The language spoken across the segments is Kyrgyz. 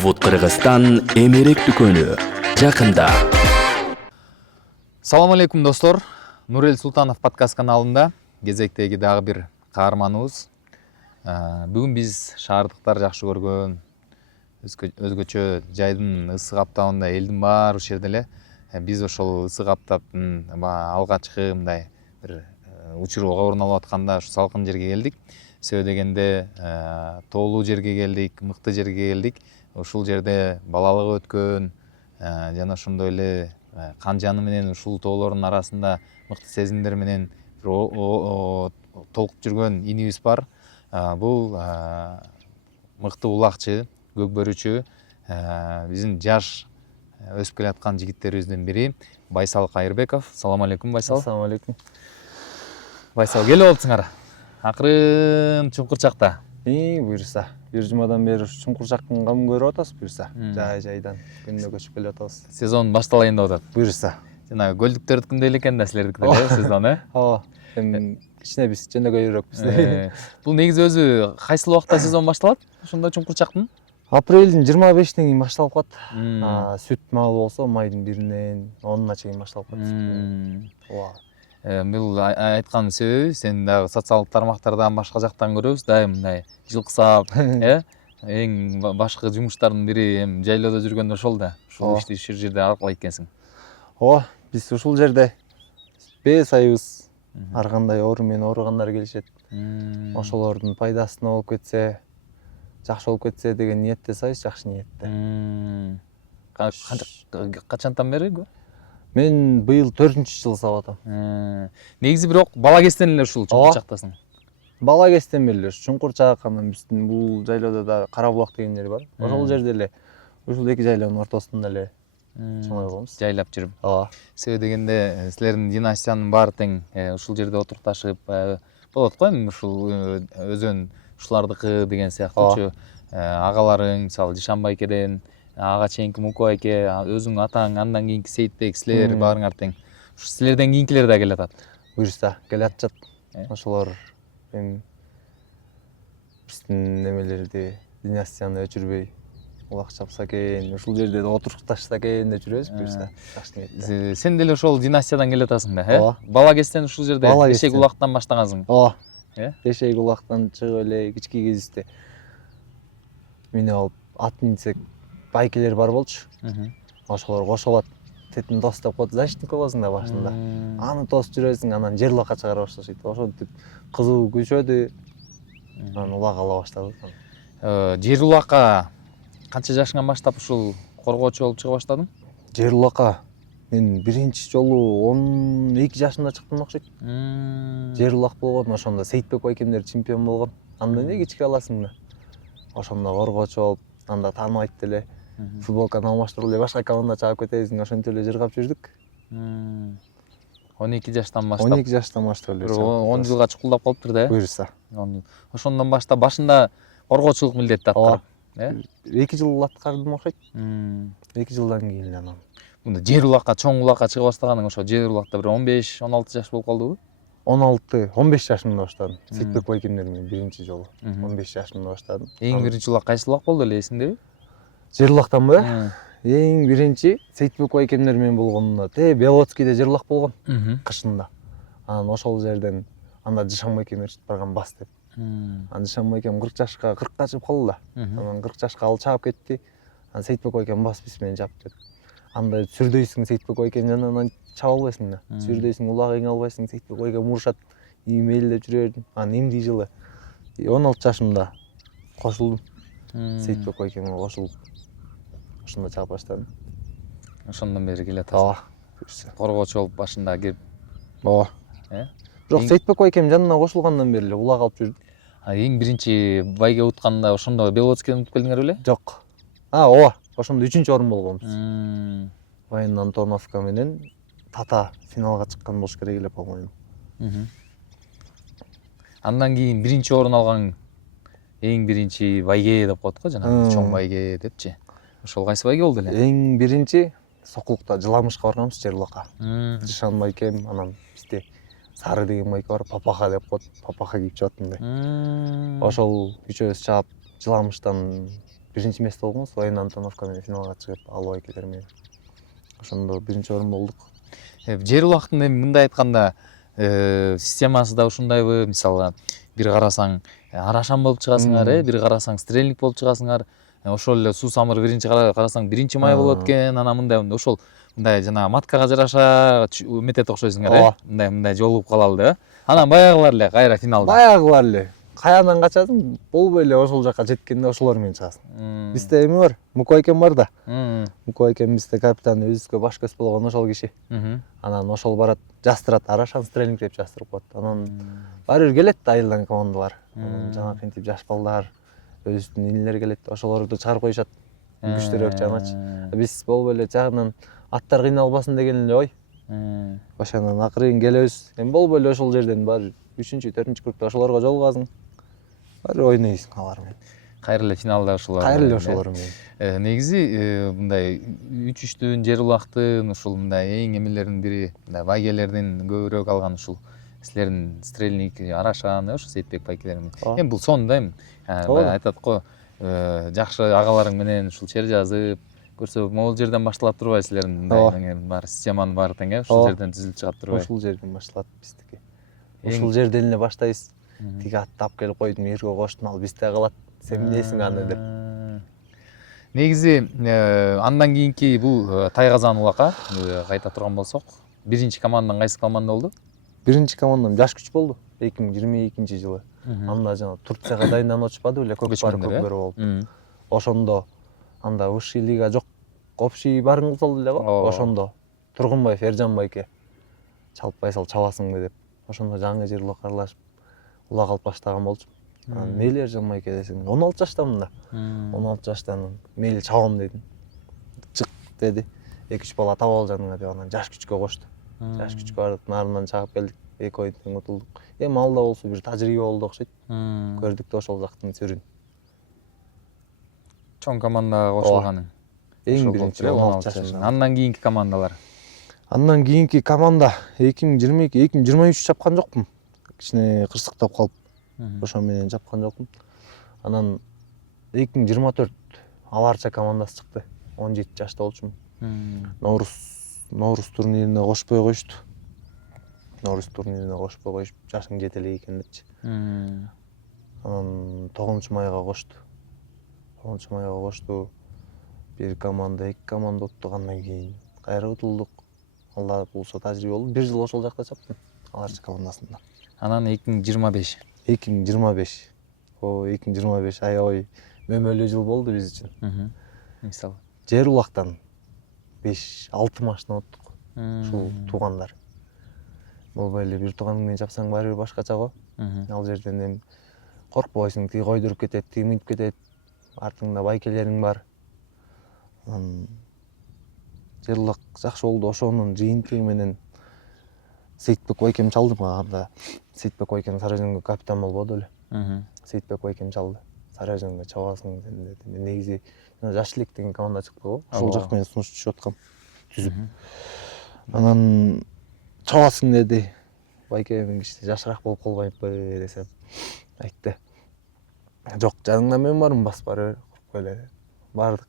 Новут Кыргызстан эмерек дүкөнү жакында. Салам алейкум достор. Нурел Султанов подкаст каналында кезектеги дагы бир каарманыбыз. Бүгүн биз шаардыктар жакшы көргөн өзгөчө жайдын ысык аптабында элдин баары ушул жерде эле биз ошол ысык аптаптын алгачкы мындай бир учурга орун алып атканда ушу салкын жерге келдик. Себеби дегенде тоолуу жерге келдик, мыкты жерге келдик. Ушул жерде балалыгы өткөн жана ошондой эле кан жаны менен ушул тоолордун арасында мыкты сезимдер менен толкуп жүргөн инибиз бар. Бул мыкты улакчы, көкбөрүчү, биздин жаш өсүп келаткан жигиттерибиздин бири Байсал Кайырбеков. Салам алейкум, Байсал. Ассаламу алейкум. Байсал, келип болупсуңар. Акырын чуңкурчакта. Буюрса. Бир жумадан бери чуңкурчактын камын көрүп атабыз буюрса. Жай-жайдан күнүнө көчүп келип атабыз. Сезон башталайын деп атат. Буюрса. Жана көлдүктөрдүкүндөй эле экен да силердики деле сезон, Ооба. Эми кичине биз жөнөкөйрөөкпүз. Бул негизи өзү кайсыл убакта сезон башталат? Ошондо чуңкурчактын? Апрелдин 25-инден кийин башталып калат. Сүт малы болсо майдын 1-нен 10-на чейин башталып калат. Ооба. Бул айткан себеби сен дагы социалдык тармактардан башка жактан көрөбүз, дайым мындай жылкысап, эң башкы жумуштардын бири эми жайлоодо жүргөндө ошол да. Ушул ишти ушул жерде аркалайт экенсиң. Ооба, биз ушул жерде бес айыбыз. Ар кандай оору менен ооругандар келишет. Ошолордун пайдасына болуп кетсе, жакшы болуп кетсе деген ниетте сайбыз, жакшы ниетте. Качантан бери? Мен быйыл 4-жыл сабап атам. Негизи бирок бала кезден эле ушул чуңкурчактасың. Бала кезден бери эле чуңкурчак, анан биздин бул жайлоодо да Кара булак деген жер бар. Ошол жерде эле ушул эки жайлоонун ортосунда эле чоңой болгонбуз. Жайлап жүрүп. Ооба. Себеби дегенде силердин династиянын баары тең ушул жерде отурукташып болот го, эми ушул өзөн ушулардыкы деген сыяктуучу агаларың, мисалы Жишан байкеден ага чейинки Муку байке, өзүң атаң, андан кийинки Сейитбек, силер баарыңар тең. Ушу силерден кийинкилер да келе атат. Буюрса, келе атышат. Ошолор эми биздин немелерди, династияны өчүрбөй улак чапса экен, ушул жерде отурукташса экен деп жүрөбүз, буюрса. Жакшы ниетте. Сен деле ошол династиядан келе атасың да, Ооба. Бала кезден ушул жерде эшек улактан баштагансың. Ооба. Эшек улактан чыгып эле кички кезибизде минип алып ат минсек байкелер бар болчу. Ошолор кошулат. Тетин тос деп коет, защитник болосуң да башында. Аны тосуп жүрөсүң, анан жер улакка чыгара башташат. Ошентип кызуу күчөдү. Анан улак ала баштадык. Жер улакка канча жашыңан баштап ушул коргоочу болуп чыга баштадың? Жер улакка мен биринчи жолу 12 жашымда чыктым окшойт. Жер улак болгон, ошондо Сейитбек байкемдер чемпион болгон. Анда эмне кичке аласың да. Ошондо коргоочу болуп, анда тааныбайт деле. Футболканы алмаштырып эле башка команда чыгып кетебиз, ошентип эле жыргап жүрдүк. 12 жаштан баштап. 12 жаштан баштап эле. 10 жылга чукулдап калыптыр да. Буюрса. Ошондон баштап башында коргоочулук милдетти аткарып, 2 жыл аткардым окшойт. 2 жылдан кийин анан. Мында жер улакка, чоң улакка чыга баштаганың ошо жер улакта бир 15-16 жаш болуп калдыбы? 15 жашымда баштадым. Сейитбек байкемдер менен биринчи жолу 15 жашымда баштадым. Эң биринчи улак кайсы улак болду эле эсиңдеби? Жер улактанбы? Эң биринчи Сейитбек байкемдер менен болгондо Белоцкийде жер улак болгон кышында. Анан ошол жерден анда Жишан байкем ээрчип барган бас деп. Анан Жишан байкем 40 чыгып калды да. Анан 40 жашка ал чаап кетти. Анан Сейитбек байкем бас биз менен жап деп. Анда сүрдөйсүң Сейитбек байкем жанынан чаба албайсың да. Сүрдөйсүң, улагыңа албайсың, Сейитбек байкем урушат. Эмелдеп жүрөдүм. Анан эмди жылы 16 жашымда кошулдум. Сейитбек байкемге кошулуп ошондо чаап баштадым. Ошондон бери келе атасың. Ооба. Коргоочу болуп башында кирип. Ооба. Бирок Сейитбек байкем жанына кошулгандан бери эле улак алып жүрдүм. Эң биринчи байге утканда ошондо Белоцкийден утуп келдиңер беле? Жок. Ооба. Ошондо 3-орун болгонбуз. Вайн Антоновка менен Тата финалга чыккан болуш керек эле, по-моему. Андан кийин биринчи орун алган эң биринчи байге деп коет го, жанагы чоң байге депчи. Ошол кайсы байге болду эле? Эң биринчи Сокулукта Жыламышка барганбыз жер улакка. Жишан байкем, анан бизде Сары деген байке бар, Папаха деп коет. Папаха кийип чыгат мындай. Ошол үчөөбүз чаап Жыламыштан биринчи место болгон, Славян Антоновка менен финалга чыгып, алып айкелер менен. Ошондо биринчи орун болдук. Жер убактында эми мындай айтканда системасы да ушундайбы? Мисалы бир карасаң арашан болуп чыгасыңар, бир карасаң стрельник болуп чыгасыңар. Ошол эле суу самыр биринчи карасаң биринчи май болот экен, анан мындай ошол мындай жана маткага жараша метет окшойсуңар, мындай жолугуп калалы деп. Анан баягылар эле кайра финалда. Баягылар эле каядан качасың, болбой эле ошол жака жеткенде ошолор менен чыгасың. Бизде эми бар, Муко экен бар да. Муко экен бизде капитан, өзүбүзгө баш көз болгон ошол киши. Анан ошол барат, жастырат, арашан стрельник деп жастырып коет. Анан баары бир келет да айылдан командалар. Жана кентип жаш балдар, өзүбүздүн инилер келет, ошолорду чыгарып коюшат. Күчтөрөөк жаначы. Биз болбой эле жагынан аттар кыйналбасын деген эле ой. Ошондон акырын келебиз. Эми болбой эле ошол жерден баары 3-4 курста ошолорго жолугасың. Баары ойнойсуң алар менен. Кайра эле финалда ошолор. Кайра эле ошолор менен. Негизи мындай үчүчтүн, жер улактын ушул мындай эң эмелердин бири, мындай байгелердин көбүрөөк алган ушул силердин стрельник, арашан, ошо Сейитбек байкелерин. Эми бул сонун да эми. Айтат го, жакшы агаларың менен ушул чер жазып көрсө, могул жерден башталат турбайбы силердин мындай бар системанын баары тең, ушул жерден түзүлүп чыгат турбайбы? Ушул жерден башталат биздики. Ушул жерден эле баштайбыз. Тиги атты алып келип койдум, эрге коштум, ал бизде калат. Сен эмнесиң аны деп. Негизи андан кийинки бул Тайгазан улака кайта турган болсок, биринчи командаң кайсы команда болду? Биринчи командам жаш күч болду 2022-жылы. Анда жана Турцияга дайынданып отушпады беле, көкбөр болуп. Ошондо анда высший лига жок, общий барың кылсалды эле го. Ошондо Тургунбаев Эржан байке чалып байсал чабасыңбы деп. Ошондо жаңы жер улак аралашып улак алып баштаган болчу. Мейли Эржан байке десең, 16 жаштамын да. 16 жаштан мейли чабам дедим. Чык деди. 2-3 бала таап ал жаныңа деп анан жаш күчкө кошту. Жаш күчкө бардык, нарынан чагып келдик. 2 оюн тең утулдук. Эми алда болсо бир тажрыйба болду окшойт. Көрдүк да ошол жактын сүрүн. Чоң командага кошулганың. Эң биринчи 16 жаштан. Андан кийинки командалар. Андан кийинки команда 2022-2023 чапкан жокмун. Кичине кырсыктап калып, ошо менен чапкан жокмун. Анан 2024 аларча командасы чыкты. 17 жашта болчумун. Ноорус турнирине кошпой коюшту. Жашың жете элек экен депчи. Анан 9 майга кошту. Бир команда, 2 команда уттук, андан кийин кайра утулдук. Алла булса тажрыйба болду. 1 жыл ошол жакта чаптым, аларча командасында. Анан 2025. 2025 аябай мөмөлүү жыл болду биз үчүн. Мисалы жер улактан 5-6 машина уттук. Ушул туугандар. Болбой эле бир тууганың менен чапсаң баары бир башкача го. Ал жерден эми коркпойсуң, тиги койдуруп кетет, тиги минип кетет. Артыңда байкелериң бар. Жер улак жакшы болду. Ошонун жыйынтыгы менен Сейитбек байкем чалды мага. Сейитбек байкем Сарыөзөнгө капитан болбоду эле. Сейитбек байкем чалды. Сарыөзөнгө чабасың деди. Негизи жаш элек деген команда чыкты го. Ошол жак менен сунуш түшүп аткам. Түзүп. Анан чабасың деди. Байкем кичине жашыраак болуп калбайбы десем, айтты. Жок, жаныңда мен бармын, бас бары коркпой эле бардык.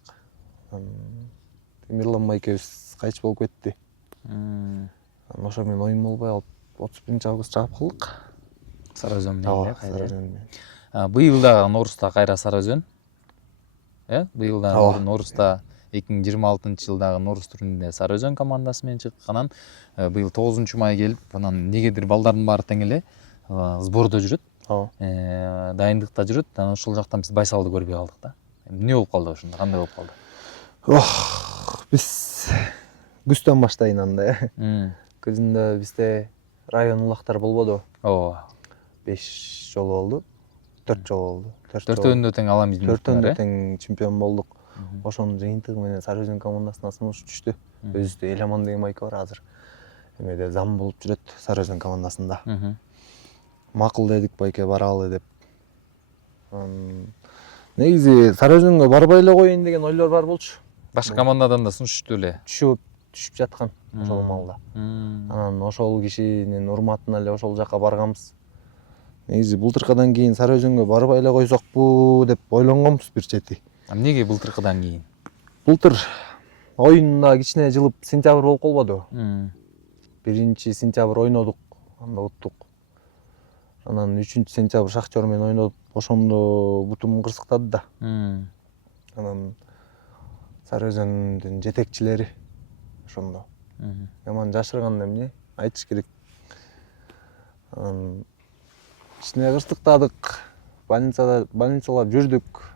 Темирлан байкебиз кайчы болуп кетти. Ошо менен оюн болбой алып 31-август чыгып калдык. Сарыөзөн менен кайра. Быйыл да Норуста кайра Сарыөзөн. Быйыл да Норуста 2026-жылдагы Норус турниринде Сарыөзөн командасы менен чыктык. Анан быйыл 9-май келип, анан негедир балдардын баары тең эле сбордо жүрөт. Дайындыкта жүрөт. Анан ошол жактан биз байсалды көрбөй калдык да. Эмне болуп калды ошондо? Кандай болуп калды? Биз күздөн баштайын анда. Күзүндө бизде район улактар болбоду. 5 жолу болду. 4 жолу болду. 4-өндө тең алам биздин. 4-өндө тең чемпион болдук. Ошонун жыйынтыгы менен Сарыөзөн командасына сунуш түштү. Өзүбүздө Эламан деген байке бар азыр. Эмеде зам болуп жүрөт Сарыөзөн командасында. Макул дедик байке баралы деп. Негизи Сарыөзөнгө барбай эле коеюн деген ойлор бар болчу. Башка командадан да сунуш түштү эле. Түшүп жаткан ошол маалда. Анан ошол кишинин урматына эле ошол жака барганбыз. Негизи бултыркадан кийин Сарыөзөнгө барбай эле койсокпу деп ойлонгонбуз бир чети. Эмнеге былтыркыдан кийин? Былтыр оюнда кичине жылып сентябрь болуп калбадыбы? 1 сентябрь ойнодук, анда уттук. Анан 3 сентябрь Шахтер менен ойнодук. Ошондо бутум кырсыктады да. Анан Сары Өзөндүн жетекчилери ошондо. Яман жашырганда эмне айтыш керек. Анан кичине кырсыктадык. Больницалап жүрдүк.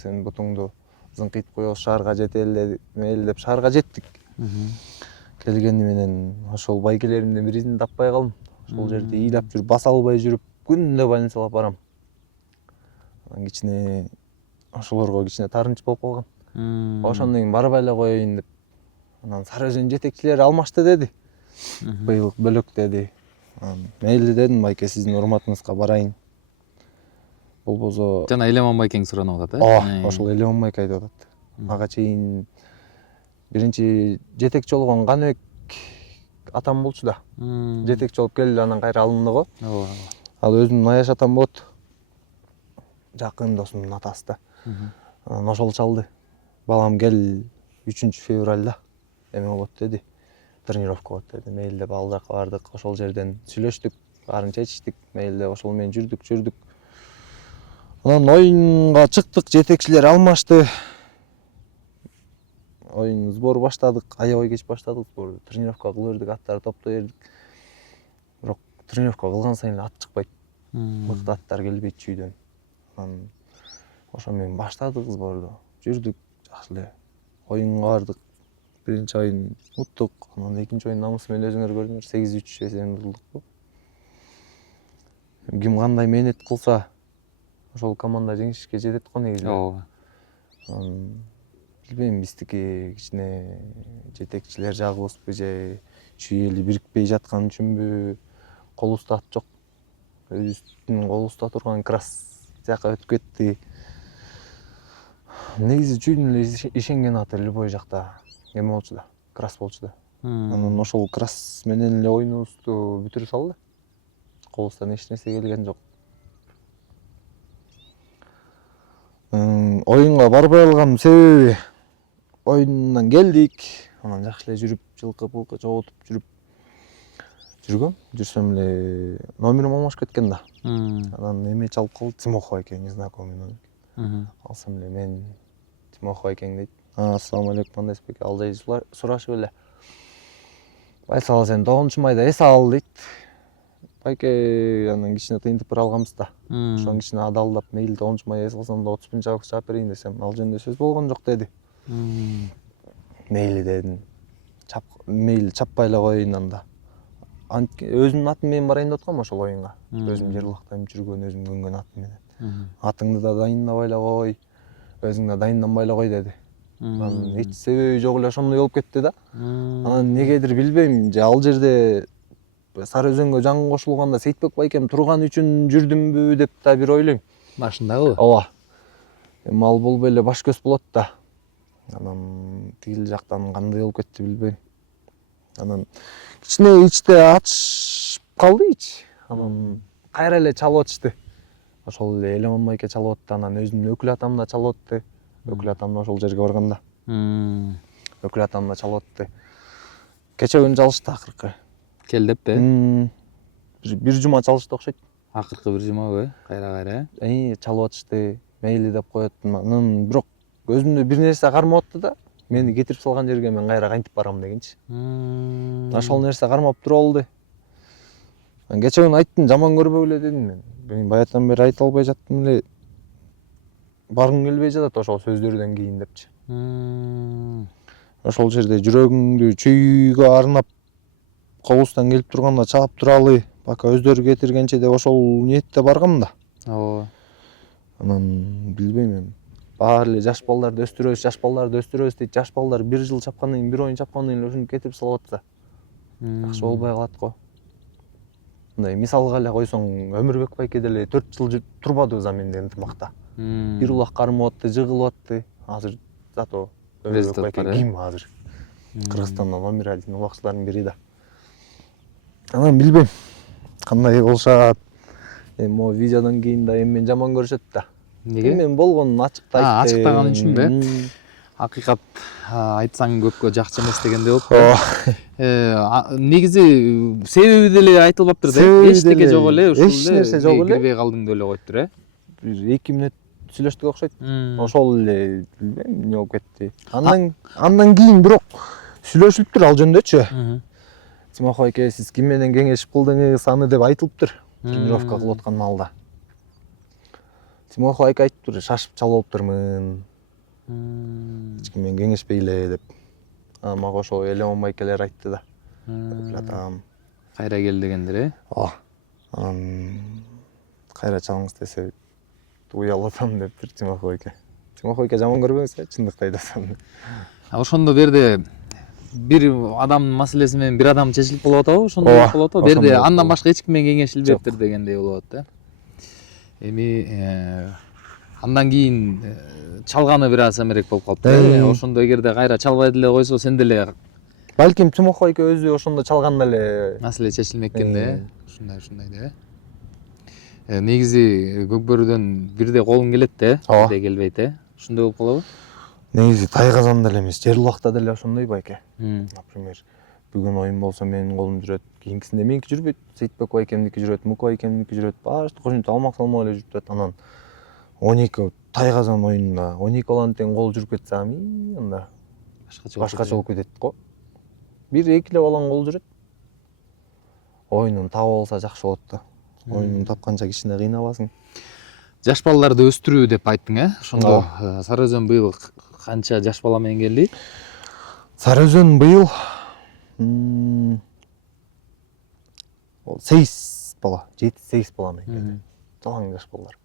Сен бутуңду зыңкыйтып коебуз, шаарга жетели деп шаарга жеттик. Келгени менен ошол байкелеримдин бирин таппай калдым. Ошол жерде ыйлап жүрүп, баса албай жүрүп, күндө больницалап барам. Анан кичине ошолорго кичине таарынч болуп калган. Ошондон кийин барбай эле коеюн деп. Анан Сары Өзөн жетекчилери алмашты деди. Быйыл бөлөк деди. Мейли дедим, байке сиздин урматыңызга барайын. Болбосо Жана Элеман байкең суранып атат, ошол Элеман байке айтып атат. Ага чейин биринчи жетекчи болгон Каныбек атам болчу да. Жетекчи болуп келди, анан кайра алынды го. Ал өзүмдүн аяш атам болот. Жакын досумдун атасы да. Анан ошол чалды. Балам кел 3-февралда эме болот деди. Тренировка болот деди. Мейли деп ал жака бардык. Ошол жерден сүйлөштүк, баарын чечиштик. Мейли деп ошол менен жүрдүк. Анан оюнга чыктык, жетекчилер алмашты. Оюн сбор баштадык, аябай кеч баштадык сборду. Тренировка кыла бердик, аттарды топтой бердик. Бирок тренировка кылган сайын ат чыкпайт. Мыкты аттар келбейт чүйдөн. Анан ошо менен баштадык сборду. Жүрдүк, жакшы эле. Оюнга бардык. Биринчи оюн уттук, анан экинчи оюн намысы менен өзүңөр көрдүңөр, 8-3 эсебинде утулдук. Ким кандай мээнет кылса, ошол команда жеңишке жетет го негизи. Билбейм, биздики кичине жетекчилер жагыбызбы же чүй эли бирикпей жаткан үчүнбү, колубузда ат жок. Өзүбүздүн колубузда турган Крас жака өтүп кетти. Негизи чүйдүн эле ишенген аты любой жакта эме болчу да, Крас болчу да. Анан ошол Крас менен эле оюнубузду бүтүрүп салды. Колубуздан эч нерсе келген жок. Оюнга барбай калган себеби оюндан келдик, анан жакшы эле жүрүп, жылкы-пылкы чогултуп жүрсөм эле номерим алмашып кеткен да. Анан эме чалып калды, Тимохов экен, незнакомый номер. Алсам эле, мен Тимохов экен дейт. Ассаламу алейкум, кандайсыз беке? Ал жай сурашып эле. Байсал, сен 9-майда эс ал дейт. Байке, анан кичине тыйынтып бир алганбыз да. Ошон кичине адалдап, мейли 9-майда эс алсам да 30.000 жабык чаап берейин десем, ал жөнүндө сөз болгон жок деди. Мейли дедим. Мейли чаппай эле коеюн анда. Өзүмдүн атым менен барайын деп аткам ошол оюнга. Өзүм жырлактайм жүргөн, өзүм көнгөн атым менен. Атыңды да дайындабай эле кой, өзүң да дайынданбай эле кой деди. Анан эч себеби жок эле ошондой болуп кетти да. Анан негедир билбейм, же ал жерде Сары Өзөнгө жаңы кошулганда Сейитбек байкем турган үчүн жүрдүмбү деп да бир ойлойм. Башындагы? Ооба. Эми ал болбой эле баш көз болот да. Анан тигил жактан кандай болуп кетти билбейм. Анан кичине ичте ачышып калды ич. Анан кайра эле чалып атышты. Ошол эле Элеман байке чалып атты, анан өзүмдүн өкүл атам да чалып атты. Өкүл атам да ошол жерге барганда. Өкүл атам да чалып атты. Кече күнү чалышты акыркы. Кел деппи? Бир жума чалышты окшойт. Акыркы бир жумабы? Кайра? Чалып атышты, мейли деп коеттум. Анан бирок өзүмдө бир нерсе кармап атты да. Мени кетирип салган жерге мен кайра кантип барам дегенчи. Ошол нерсе кармап туруп алды. Кече күнү айттым, жаман көрбөгүлө дедим мен. Мен баятан бери айта албай жаттым эле. Баргым келбей жатат ошол сөздөрдөн кийин депчи. Ошол жерде жүрөгүңдү чүйгө арнап колубуздан келип турганда чаап туралы, бака өздөрү кетиргенче деп ошол ниетте баргам да. Ооба. Анан билбейм эми. Баары эле жаш балдарды өстүрөбүз дейт. Жаш балдар бир жыл чапкандан кийин, бир оюн чапкандан кийин ушинтип кетирип салып атса, жакшы болбой калат го. Мындай мисалга эле койсоң, Өмүрбек байке деле 4 жыл турбадыбыз менде ынтымакта. Бир улак кармап атты, жыгылып атты. Азыр зато Өмүрбек байке ким азыр? Кыргызстандан номер алган улакчылардын бири да. Анан билбейм, кандай болушат. Эми могу видеодон кийин да эми мени жаман көрүшөт да. Эмнеге? Мен болгонун ачыкта айттым. Ачыктаган үчүнбү? Акыйкат айтсаң көпкө жакчы эмес дегендей болуп. Негизи себеби деле айтылбаптыр да. Эчтеке жок эле, ушул эч нерсе жок эле. кирбей калдың деле коюптур, Бир 2 мүнөт сүйлөштүк окшойт. э. Ошол эле билбейм эмне болуп кетти. Андан кийин бирок сүйлөшүлүптүр ал жөндөчү. Тимохой айке, сиз ким менен кеңешип кылдыңыз аны деп айтылыптыр. Тренировка кылып аткан маалда. Тимохой айке айтыптыр, шашып чалып эч ким менен кеңешпей эле деп. Мага ошо Элеон байкелер айтты да. Атам. Кайра кел дегендер, э? Кайра чалыңыз десе уялып атам дептир Тимохой айке. Тимохой айке жаман көрбөңүз, чындыкты айтасам. Ошондо берде бир адамдын маселеси менен бир адам чечилип болуп атабы? Ошондой болуп атабы? Берде андан башка эч ким менен кеңешилбептир дегендей болуп атат, да. Эми андан кийин чалганы бир аз эмерээк болуп калыптыр. Ошондо эгерде кайра чалбай деле койсо, сен деле Балким Тимохой айке өзү ошондо чалганда эле маселе чечилмек экен да. Ушундай да. Негизи Көкбөрүдөн бирде колуң келет да, бирде келбейт, э? Ушундай болуп калабы? негизи Тайгазанда эле эмес, Жерлубакта деле ошондой байке. Мм. Например, бүгүн оюн болсо менин колум жүрөт, кийинкисинде меники жүрбөйт, Сейитбек байкемдики жүрөт, Муко байкемдики жүрөт, баардык ошентип алмак салмак эле жүрүп атат. Анан 12 Тайгазан оюнунда 12 баланын тең кол жүрүп кетсе, анда башкача болуп кетет го. 1-2 эле баланын кол жүрөт. Оюнун таап алса жакшы болот да. Оюнун тапканча кичине кыйналасың. Жаш балдарды өстүрүү деп айттың, э? Ошондо Сары Өзөн быйыл канча жаш бала менен келди? Сары Өзөн быйыл 8 бала, 7-8 бала менен келди. Жалаң жаш балдар.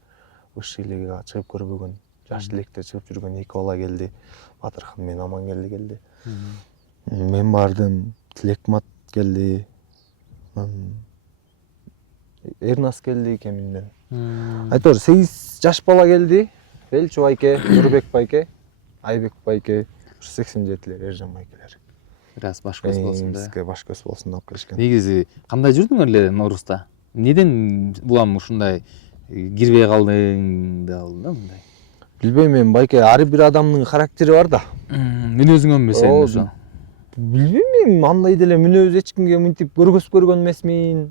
Высший лигага чыгып көрбөгөн, жаш электе чыгып жүргөн 2 бала келди. Батырхан менен Амангелди келди. Мен бардым, Тилекмат келди. Эрнас келди Кеминден. Айтор 8 жаш бала келди. Элчу байке, Нурбек байке, Айбек байке, 87-лер, Эржан байкелер. Бир аз баш көз болсун да. Бизге баш көз болсун деп келишкен. Негизи кандай жүрдүңөр эле Норуста? Неден улам ушундай кирбей калдың да болду да мындай? Билбейм мен байке, ар бир адамдын характери бар да. Мүнөзүңөнбү сен ошо? Билбейм мен, андай деле мүнөз эч кимге мынтип көргөн эмесмин.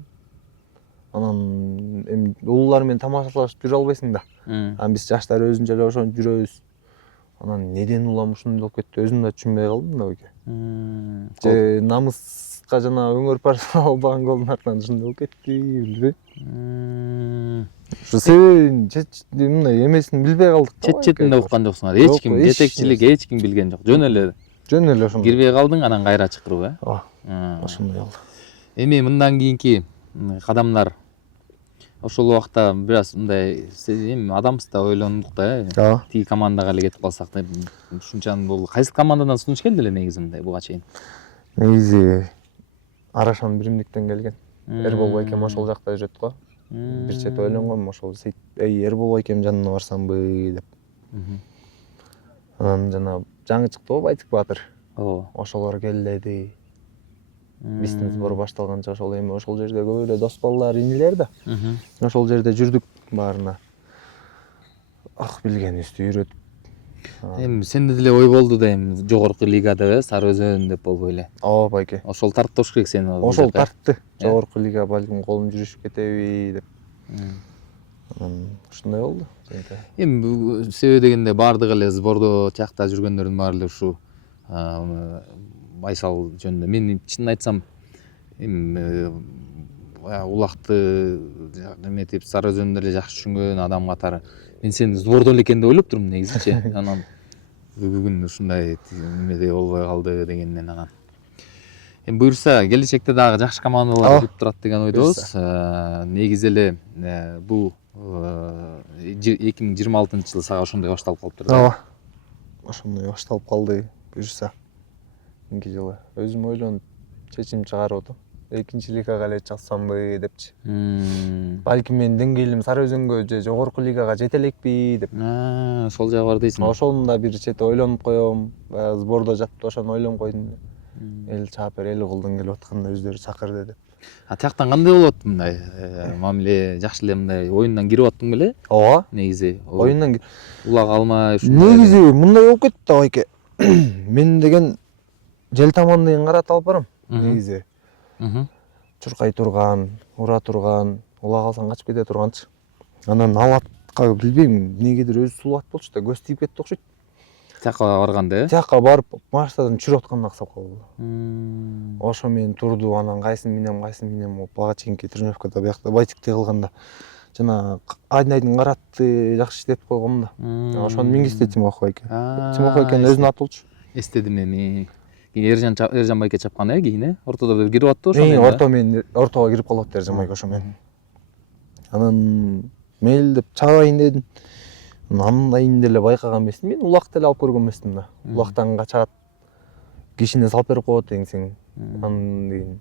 Анан эми улуулар менен тамашалашып жүрө албайсың да. Анан биз жаштар өзүнчө эле ошентип жүрөбүз. Анан неден улам ушундай болуп кетти, өзүм да түшүнбөй калдым да байке. Же намыска жана өңөр парса албаган голдун артынан ушундай болуп кетти, билбейм. Ушу себебин мындай эмесин билбей калдык да. Четинде уккан жоксуңар. Эч ким жетекчилик эч ким билген жок. Жөн эле ошондой. Кирбей калдың, анан кайра чакыруу, э? Ошондой болду. Эми мындан кийинки кадамдар ошол убакта бир аз мындай эми адамбыз да ойлондук да, тиги командага эле кетип калсак деп. Ушунчаны бул кайсы командадан сунуш келди эле негизи мындай буга чейин? Негизи Арашан Биримдиктен келген. Эрбол байкем ошол жакта жүрөт го. Бир чет ойлонгом, ошол Эрбол байкем жанына барсамбы деп. Анан жана жаңы чыкты го Байтик Баатыр. Ошолор келди. Биздин сбор башталганча ошол эми ошол жерде көп эле дос балдар, инилер да. Ошол жерде жүрдүк баарына. Билгенибизди үйрөтүп. Эми сенде деле ой болду да, эми жогорку лигада Сары Өзөн деп болбой эле. Ооба байке. Ошол тарттыш керек сени. Ошол тартты. Жогорку лига балким колум жүрүшүп кетеби деп. Анан ушундай болду. Эми себеби дегенде баардык эле сбордо чакта жүргөндөрдүн баары эле ушу Байсал жөнүндө. Мен чынын айтсам, эми улакты эметип Сары Өзөндү эле жакшы түшүнгөн адам катары мен сени сбордо эле экен деп ойлоп турмун негизичи. Анан бүгүн ушундай эмеде болбой калды дегенден анан. Эми буюрса келечекте дагы жакшы командалар бүтүп турат деген ойдобуз. Негизи эле бул 2026-жылы сага ошондой башталып калыптыр да. Ооба. Ошондой башталып калды буюрса. Инки жылы өзүм ойлонуп чечим чыгарып атам. Экинчи лигага эле чыксамбы депчи. Балким менин деңгээлим Сары Өзөнгө же жогорку лигага жете элекпи деп. Ошол жагы бар дейсиң. Ошону да бир чет ойлонуп коем. Баягы сбордо жатып ошону ойлонуп койдум. Эл чаапер, эл кулдун келип атканда өздөрү чакырды деп. Тияктан кандай болот мындай мамиле жакшы эле мындай оюндан кирип аттың беле ооба негизи оюндан улак алмай ушундай негизи мындай болуп кетти абайке мен деген жел таман деген карат алып барам негизи чуркай турган ура турган улак алсаң качып кете турганчы анан ал атка билбейм эмнегедир өзү сулуу ат болчу да көз тийип кетти окшойт тияка барганда тияка барып машинадан түшүрүп атканда аксап калды ошо менен турду анан кайсын минем болуп бага чейинки тренировкада биякта байтикте кылганда жана айнайдын каратты жакшы иштетип койгом да ошону мингизди Тимохо эке Тимохо экенин өзүнүн аты болчу эстедим эми Эржан байке чапкан кийин ортодо бир кирип атты ошо ортого кирип калып атты Эржан байке ошо менен анан мелдеп чабайын дедим андайын деле байкаган эмесмин мен улак деле алып көргөн эмесмин да улактан качат кишине салып берип коет дегенсиң анан кийин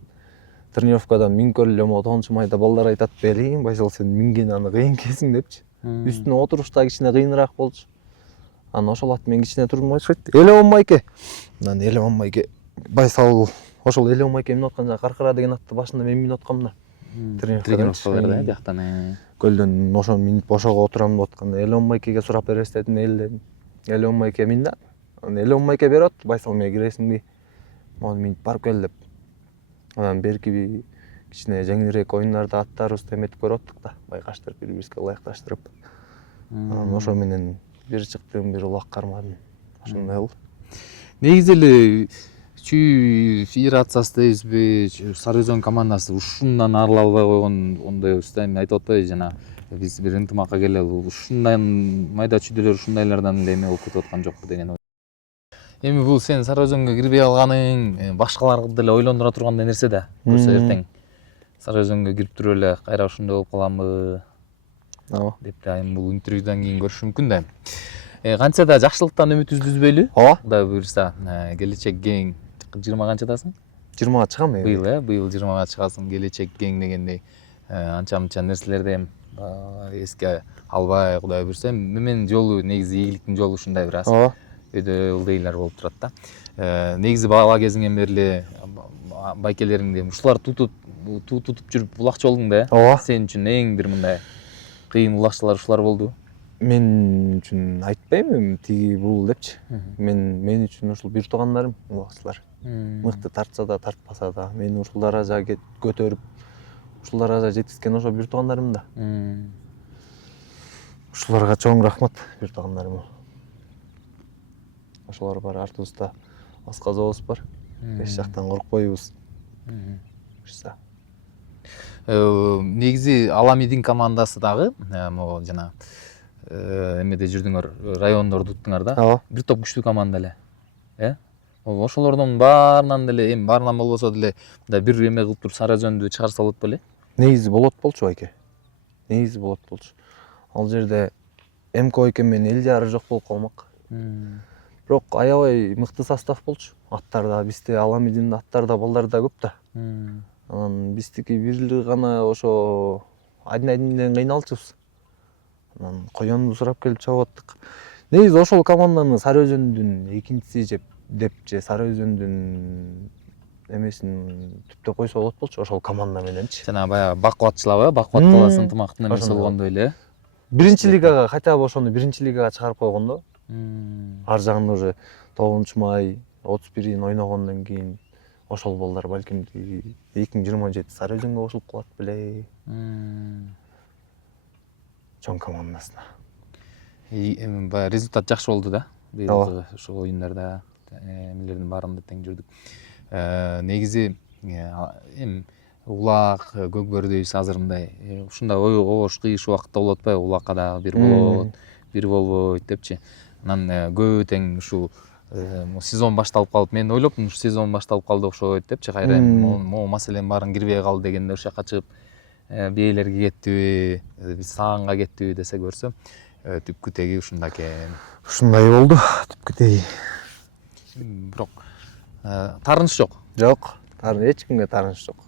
тренировкадан минип көрүлү эмо 9-майда балдар айтат белиң Байсал сен минген аны кыйын экенсиң депчи үстүнө отуруш да кичине кыйыныраак болчу анан ошол ат менен кичине турдум айтышат элебон байке анан элебон байке Байсал ошол элебон байке минип аткан жана каркыра деген атты башында мен минип аткам да тренировкаларда бияктан көлдөн ошону минип ошого отурам деп атканда элебон байкеге сурап беребиз дедим дедим элебон байке мин да анан элебон байке берип атты Байсал мени киресиңби могу минип барып кел деп анан берки кичине жеңилирээк оюндарда аттарыбызды эметип көрүп аттык да байкаштырып бири бирибизге ылайыкташтырып анан ошо менен бир чыктым бир улак кармадым ошондой болду негизи эле чүй федерациясы дейбизби Сары Өзөн командасы ушундан арыла албай койгон ондойбуз да эми айтып атпайбы жана биз бир ынтымакка келели ушундан майда чүйдөлөр ушундайлардан эле эме болуп кетип аткан жокпу деген ой эми бул сен Сары Өзөнгө кирбей калганың башкаларды деле ойлондура тургандай нерсе да көрсө эртең Сары Өзөнгө кирип туруп эле кайра ушундай болуп каламбы ооба деп да эми бул интервьюдан кийин көрүш мүмкүн да кантса да жакшылыктан үмүтүбүздү үзбөйлү ооба кудай буюрса келечек кең 20 канчадасың 20га чыгам эми быйыл 20га чыгасың келечек кең дегендей анча мынча нерселерди эми эске албай кудай буюрса менин жолу негизи ийгиликтин жолу ушундай бир аз ооба ылдыйлар болуп турат да негизи бала кезиңен бери эле байкелериңди ушулар тутуп жүрүп улакчы болдуң да ооба сен үчүн эң бир мындай кыйын улакчылар ушулар болду мен үчүн айтпайм эми тиги бул депчи мен үчүн ушул бир туугандарым улакчылар мыкты тартса да тартпаса да мени ушул даражага көтөрүп ушул даражага жеткизген ошо бир туугандарым да ушуларга чоң рахмат бир туугандарыма ошолор бар артыбызда асказообуз бар эч жактан коркпойбуз буюрса негизи Аламидин командасы дагы могу жана эмеде жүрдүңөр райондорду уттуңар да ооба бир топ күчтүү команда эле ошолордун баарынан деле эми баарынан болбосо деле мындай бир эме кылып туруп Сары Өзөндү чыгарса болот беле негизи болот болчу байке негизи болот болчу ал жерде МК экен менен Элдияры жок болуп калмак бирок аябай мыкты состав болчу аттар да бизде Аламидин аттар да балдар да көп да анан биздики бир гана ошо айдын менен кыйналчубуз анан коёнду сурап келип чабып аттык негизи ошол команданы Сары Өзөндүн экинчиси деп же Сары Өзөндүн эмесин түптөп койсо болот болчу ошол команда мененчи жана баягы бакубатчылап бакубатталас ынтымактын эмеси болгондой эле биринчи лигага хотя бы ошону биринчи лигага чыгарып койгондо ар жагында уже 9-май 31-ин ойногондон кийин ошол балдар балким 2027 Сары Өзөнгө кошулуп калат беле чоң командасына эми баягы результат жакшы болду да быйыл ошол оюндарда эмелердин баарында тең жүрдүк негизи эми улак көгбөр дейбиз азыр мындай ушундай ого кыйыш убакытта болуп атпайбы улакка дагы бир болот бир болбойт депчи анан көбү тең ушул сезон башталып калып мен ойлоптум ушу сезон башталып калды окшойт депчи кайра могу маселенин баарын кирбей калды дегенде ошол жака чыгып бээлерге кеттиби биз саганга кеттиби десе көрсө түпкү теги ушунда экен ушундай болду түпкү теги бирок таарыныч жок эч кимге таарыныч жок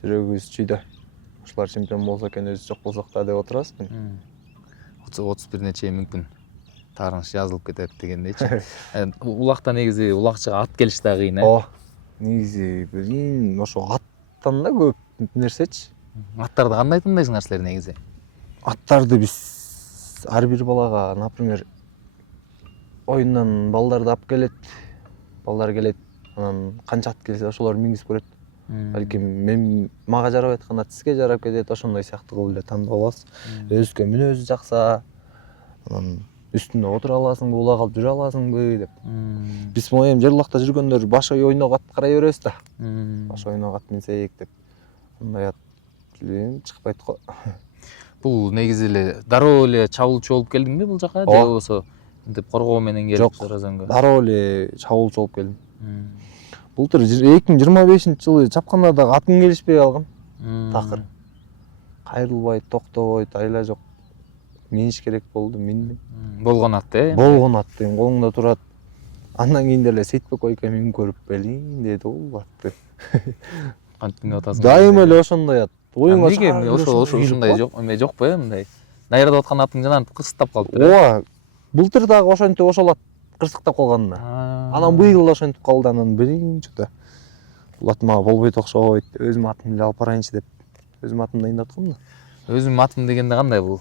жүрөгүбүз чүйдө ушулар чемпион болсо экен өзү жок болсок да деп отурабыз 31-ине чейин мүмкүн таарыныч жазылып кетет дегендейчи улакта негизи улакчыга ат келиш да кыйын ооба негизи кийин ошо ат жактан да көп нерсечи. Аттарды кандай тандайсыңар силер негизи? Аттарды биз ар бир балага, например, оюндан балдарды алып келет. Балдар келет, анан канча ат келсе ошолорду мингизип көрөт. Балким мага жарабай аткан ат сизге жарап кетет, ошондой сыяктуу кылып эле тандап аласыз. Өзгө мүнөзү жакса, анан үстүндө отура аласыңбы, улак алып жүрө аласыңбы деп. Биз моем жерлакта жүргөндөр баш ой ойнок ат карай беребиз да. Баш ойнок ат минсек деп. Андай ат чыкпайт го. Бул негизи эле дароо эле чабуулчу болуп келдиңби бул жака? Же болбосо мынтип коргоо менен келип Сарызанга? Дароо эле чабуулчу болуп келдим. Былтыр 2025-жылы чапканда да атым келишпей калган. Такыр. Кайрылбайт, токтобойт, айла жок. Миниш керек болду, миндим. Болгон ат Болгон ат колуңда турат. Андан кийин деле Сейитбек байке минип көрүп белин деди бул атты. Кантип минип атасың? Дайыма эле ошондой ат. Оюнга Неге ошондой жок, эме жокпу мындай? Даярдап аткан атың жанагы кырсыктап калыптыр. Ооба. Былтыр дагы ошентип ошол ат кырсыктап калган да. Анан быйыл да ошентип калды, анан билин чыкты. Бул ат мага болбойт окшойт, өзүм атым эле алып барайынчы деп. Өзүм атымды дайындаткам да. Өзүм атым дегенде кандай бул?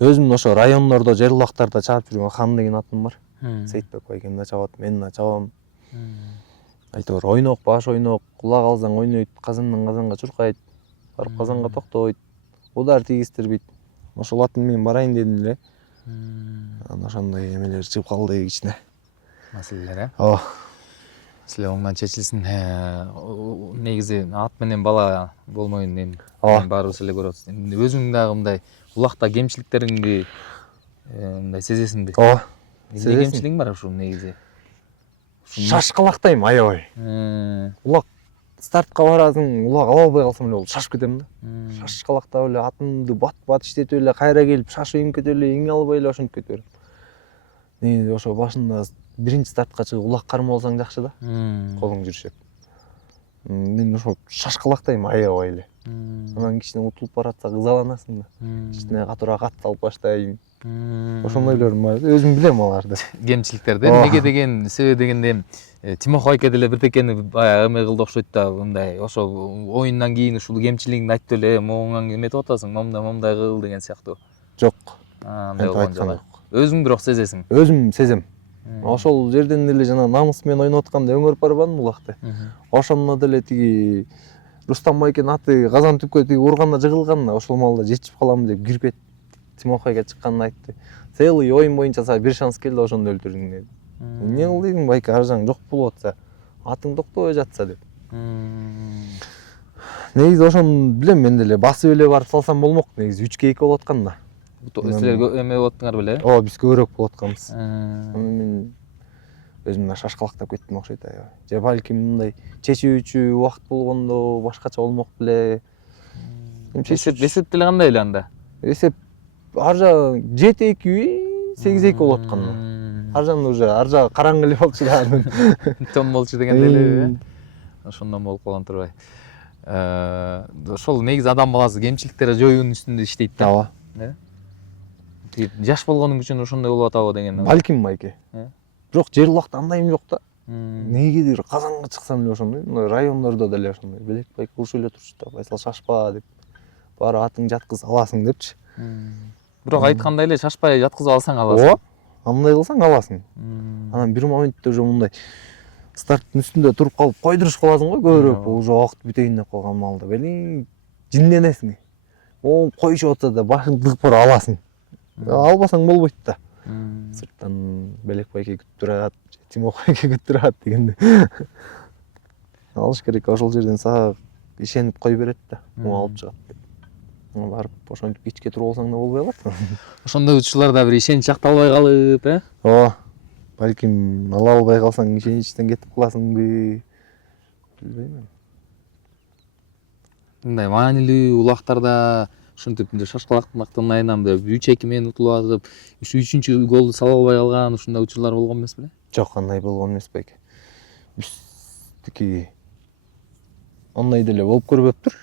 Өзүм ошо райондордо, жерлактарда чаап жүргөн Хан деген атым бар. Сейитбек байкем да чабат, мен да чабам. Айтор ойнок, баш ойнок, кулак алсаң ойнойт, казандан казанга чуркайт, барып казанга токтойт, удар тийгиздирбейт. Ошол атын мен барайын дедим эле. Анан ошондой эмелер чыгып калды кичине. Маселелер, Ооба. Силер оңдон чечилсин. Негизи ат менен бала болмойн эми. Ооба. Баарыбыз эле көрөт. Өзүң дагы мындай улакта кемчиликтериңди мындай сезесиңби? Ооба. Эмне кемчилигиң бар ушул негизи? Шашкалактайм аябай. Улак стартка барасың, улак ала албай калсам эле шашып кетем да. Шашкалактап эле атымды бат иштетип эле кайра келип шашып эңип кетип эле эңе албай эле ошентип кетип берем. Негизи ошо башында биринчи стартка чыгып улак кармап алсаң жакшы да. Колуң жүрүшөт. Мен ошо шашкалактайм аябай эле. Анан кичине утулуп баратса ызаланасың да. Кичине катуураак ат салып баштайм. Ошондойлорум бар. Өзүм билем аларды. Кемчиликтерди. Неге деген себеби дегенде Тимох байке деле бирдекени баягы эме кылды окшойт да, мындай ошо оюндан кийин ушул кемчилигиңди айтып эле моңуңан эметип атасың, момундай кыл деген сыяктуу. Жок. Андай болгон жок. Өзүң бирок сезесиң. Өзүм сезем. Ошол жерден деле жана намыс менен ойноп атканда өңөрүп барбадым улакты. Ошондо деле тиги Рустам байкенин аты казан түпкө тиги урганда жыгылган да, ошол маалда жетишип калам деп кирип Тимох байке чыкканын айтты. Целый оюн боюнча сага бир шанс келди, ошондо өлтүрдүң деди. Эмне кыл дедим, байке ар жагың жок болуп атса, атың токтобой жатса деп. Негизи ошону билем, мен деле басып эле барып салсам болмок, негизи 3-2 болуп аткан да. Силер эме болуп аттыңар беле? Ооба, биз көбүрөөк болуп атканбыз. Мен өзүм да шашкалактап кеттим окшойт аябай. Же балким мындай чечүүчү убакыт болгондо башкача болмок беле. Эсеп деле кандай эле анда? Эсеп ар жагы 7-2би 8-2 болуп аткан. Ар жагында уже ар жагы караңгы эле болчу да. Том болчу дегенде эле. Ошондон болуп калган турбай. Ошол негизи адам баласы кемчиликтерди жоюунун үстүндө иштейт да. Ооба. Жаш болгонуң үчүн ошондой болуп атабы деген. Балким байке. Бирок жер улакта андайым жок да. Негедир казанга чыксам эле ошондой, мына райондордо деле ошондой. Белек байке ушул эле турчу да, Байсал шашпа деп. Баары атың жаткыз аласың депчи. Бирок айткандай эле шашпай жаткызып алсаң аласың. Ооба. Андай кылсаң аласың. Анан бир моментте уже мындай старттын үстүндө туруп калып койдурушуп каласың го көбүрөөк. Уже убакыт бүтөйүн деп калган маалда белиң жинленесиң. О, койчуп атса да башың тыгып бара аласың. Албасаң болбойт да. Сырттан Белек байке күтүп турат, Тимох байке күтүп турат дегенде. Алыш керек, ошол жерден сага ишенип кой берет да. Муну алып чыгат деп. Барып ошентип кечке туруп алсаң да болбой калат. Ошондой учурларда бир ишенич акталбай калып, Ооба. Балким ала албай калсаң ишеничтен кетип каласыңбы? Билбейм. Мындай маанилүү улактарда ушинтип шашкалактан айынан 3-2 менен утулуп атып, 3-үчүнчү голду сала албай калган ушундай учурлар болгон эмес беле? Жок, андай болгон эмес байке. Биздики андай деле болуп көрбөптүр.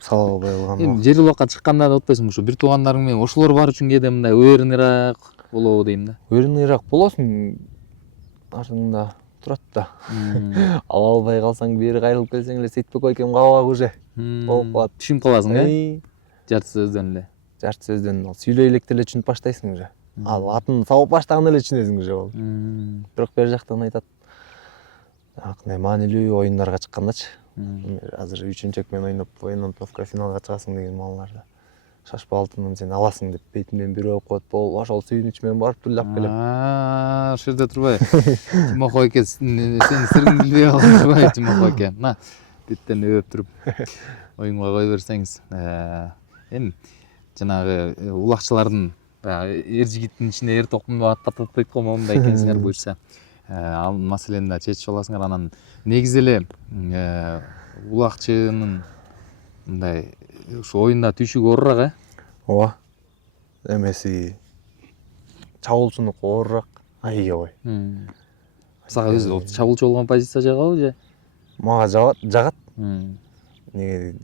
Сала албай калган. Эми жер улакка чыкканда да отпойсуң, ушу бир туугандарың менен ошолор бар үчүн кээде мындай уверенныйраак болобу дейм да. Уверенныйраак болосуң. Артыңда турат да. Ала албай калсаң бери кайрылып келсең эле Сейитбек байкем кабак уже болуп калат. Түшүнүп каласың жарты сөздөн эле. Жарты сөздөн сүйлөй электе эле түшүнүп баштайсың уже. Ал атын сабап баштаганда эле түшүнөсүң уже болду. Бирок бер жактан айтат. Акындай маанилүү оюндарга чыккандачы. Азыр 3-чек менен ойноп, военноновка финалга чыгасың деген маалында. Шашпа алтыным сен аласың деп бетимден бирөө коюп коет. Болуп ошол сүйүнүч менен барып туйлап келем. Ошол жерде турбай. Тимохо эке сени сырың билбей калган турбай Тимохо эке. Мына беттен өбүп туруп оюнга кое берсеңиз. Эми жанагы улакчылардын баягы эр жигиттин ичинде эр токтумду аттап дейт го, мондай экенсиңер буюрса. Ал маселени да чечип аласыңар. Анан негизи эле улакчынын мындай ушу оюнда түйшүгү оорураак, Ооба. Эмеси чабуулчунуку оорураак. Аябай. Сага өзү чабуулчу болгон позиция жагабы же? Мага жагат. Неге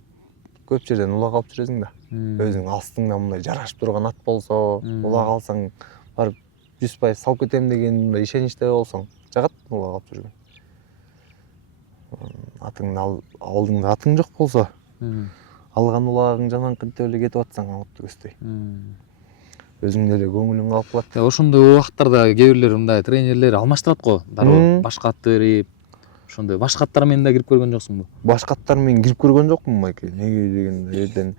көп жерден улак алып жүрөсүң да. Өзүң астыңда мындай жарашып турган ат болсо, улак алсаң барып 100% салып кетем деген мындай ишеничте болсоң, жагат улак алып жүргөн. Алдыңда атың жок болсо, алган улагың жанакынтип эле кетип атсаң алып көздөй. Өзүң деле көңүлүң калып калат. Ошондой убакыттарда кээ бирлер мындай тренерлер алмаштырат го. Дароо башка ат берип, ошондой башка аттар менен да кирип көргөн жоксуңбу? Башка аттар менен кирип көргөн жокмун байке. Неге деген жерден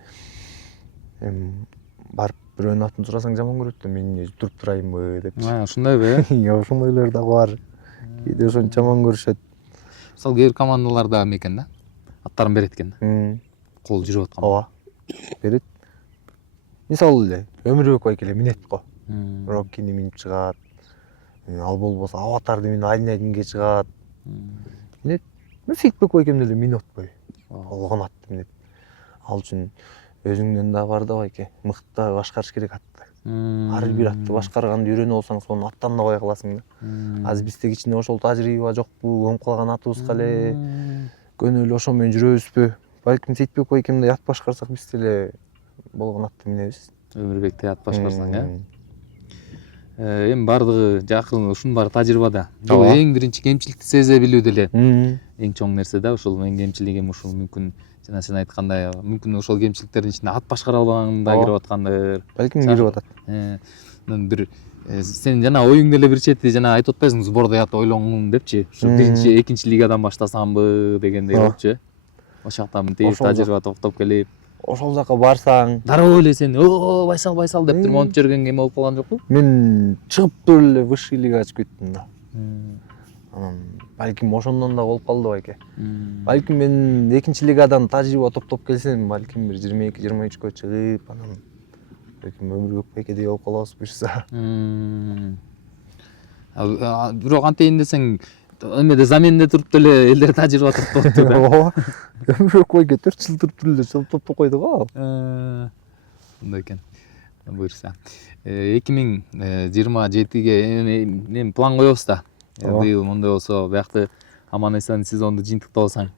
барып бирөөнүн атын сурасаң жаман көрөт да, мен эмне туруп турайынбы деп. Ошондойбу? Ошондойлор дагы бар. Кээде ошончо жаман көрүшөт. Мисалы кээ бир командаларда экен да, аттарын берет экен да. Кол жүрүп аткан. Ооба. Берет. Мисалы эле Өмүрбек байке эле минет го. Роккини минип чыгат. Ал болбосо аватарды минип айдинге чыгат. Минет. Сейитбек байкем деле минет бой. Алган атты минет. Ал үчүн өзүңдөн да бар да байке. Мыкты башкарыш керек атты. Ар бир атты башкарганды үйрөнүп алсаң, сонун аттан да кое каласың да. Азыр бизде кичине ошол тажрыйба жокпу, көмүп калган атыбызга эле көнүлү ошо менен жүрөбүзбү? Балким Сейитбек байкемдей ат башкарсак биз деле болгон атты минебиз. Өмүрбектей ат башкарсаң, эми баардыгы жакын ушунун баары тажрыйбада. Бул эң биринчи кемчиликти сезе билүү деле эң чоң нерсе да. Ошол менин кемчилигим ушул мүмкүн жана сен айткандай мүмкүн ошол кемчиликтердин ичине ат башкара албаганым да кирип аткандыр. Балким кирип атат. Бир сен жана оюң деле бир чети жана айтып атпайсың сбордой ат ойлонгун депчи. Ушу биринчи, экинчи лигадан баштасамбы дегендей болчу. Ошол жактан мынтип тажрыйба топтоп келип, ошол жака барсаң, дароо эле сен байсал деп туруп монтуп жүргөнгө эме болуп калган жокпу? Мен чыгып туруп эле высший лигага чыгып кеттим да. Анан балким ошондон да болуп калды байке. Балким мен экинчи лигадан тажрыйба топтоп келсем, балким бир 22-23гө чыгып, анан балким Өмүрбек байкедей болуп калабыз буюрса. Бирок антейин десең, эмеде заменде туруп деле элдер тажрыйба топтопту да. Ооба. Өмүрбек байке 4 жыл туруп эле топтоп койду го. Мындай экен. Буюрса. 2027ге эми план коебуз да. Быйыл мондой болсо, биякты аман эсен сезонду жыйынтыктабасаң.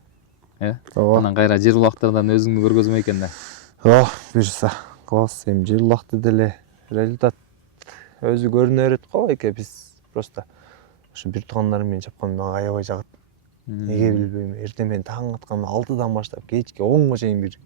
Анан кайра жер улактардан өзүңдү көргөзмөй экен да. Ооба, буюрса кылабыз. Эми жер улакты деле результат өзү көрүнө берет го байке. Биз просто ушу бир туугандарым менен чапкан мага аябай жагат. Неге билбейм, эртең менен таң атканда 6-дан баштап кечки 10га чейин бирбиз.